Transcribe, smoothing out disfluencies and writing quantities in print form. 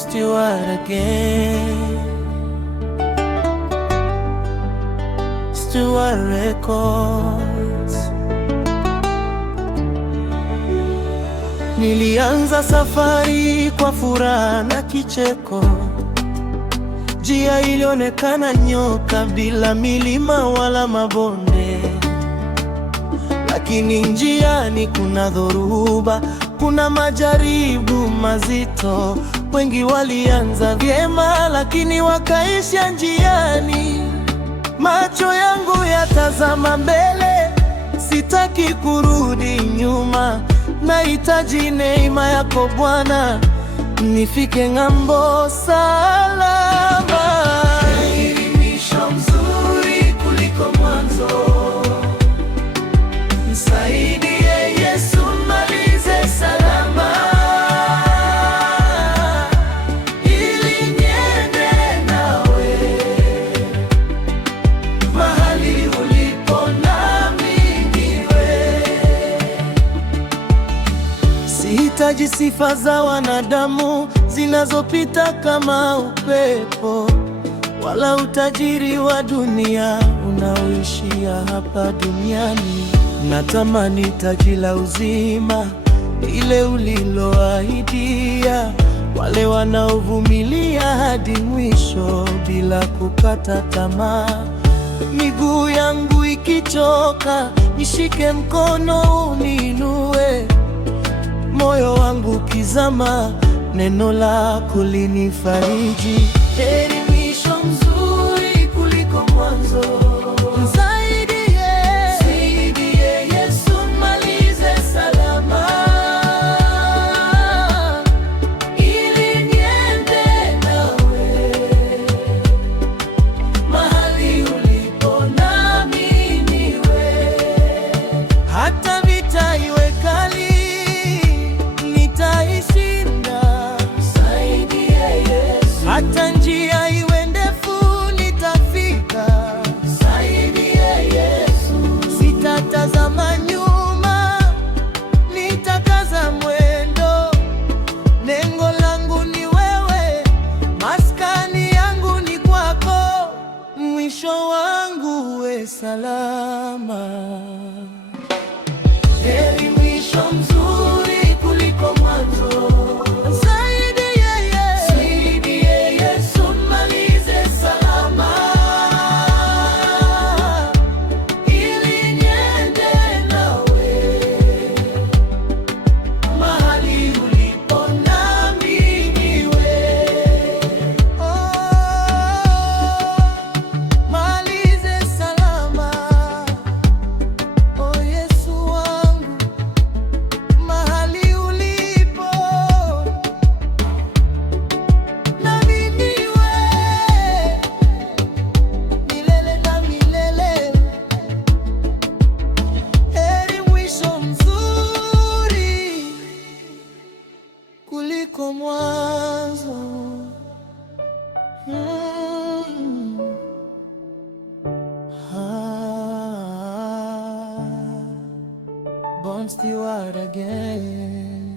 Stewart again. Stewart Records. Nilianza safari kwa furaha na kicheko. Njia ilionekana nyoka bila milima wala mabonde, lakini njiani kuna dhoruba, kuna majaribu mazito. Wengi walianza vyema, lakini wakaisha njiani. Macho yangu yatazama mbele, sitaki kurudi nyuma. Nahitaji neema yako Bwana, nifike ng'ambo salama. Heri mwisho mzuri kuliko mwanzo. Nisaidie Yesu, malize salama, ili niende nawe mahali ulipo nami niwe. Sihitaji sifa za wanadamu zinazopita kama upepo, wala utajiri wa dunia unaoishia hapa duniani. Natamani taji la uzima, ile uliloahidia wale wanaovumilia hadi mwisho bila kukata tamaa. Miguu yangu ikichoka, nishike mkono uniinue. Moyo wangu ukizama, neno lako linifariji. Heri mwisho mzuri kuliko mwanzo. Nisaidie Yesu, malize salama, ili niende nawe mahali ulipo nami niwe. Hata vita iwe kali, nitaishinda. Nisaidie Yesu. Hata njia iwe ndefu, nitafika. Nisaidie Yesu. Sitatazama nyuma, nitakaza mwendo. Lengo langu ni wewe, maskani yangu ni kwako. Mwisho wangu uwe salama. Heri mwisho mzuri kuliko mwanzo. Nisaidie Yesu, malize salama, ili niende nawe mahali ulipo nami niwe. Malize salama, oh Yesu wangu, mahali ulipo nami niwe, milele na milele. Heri mwisho mzuri kuliko mwanzo. Born Stewart again.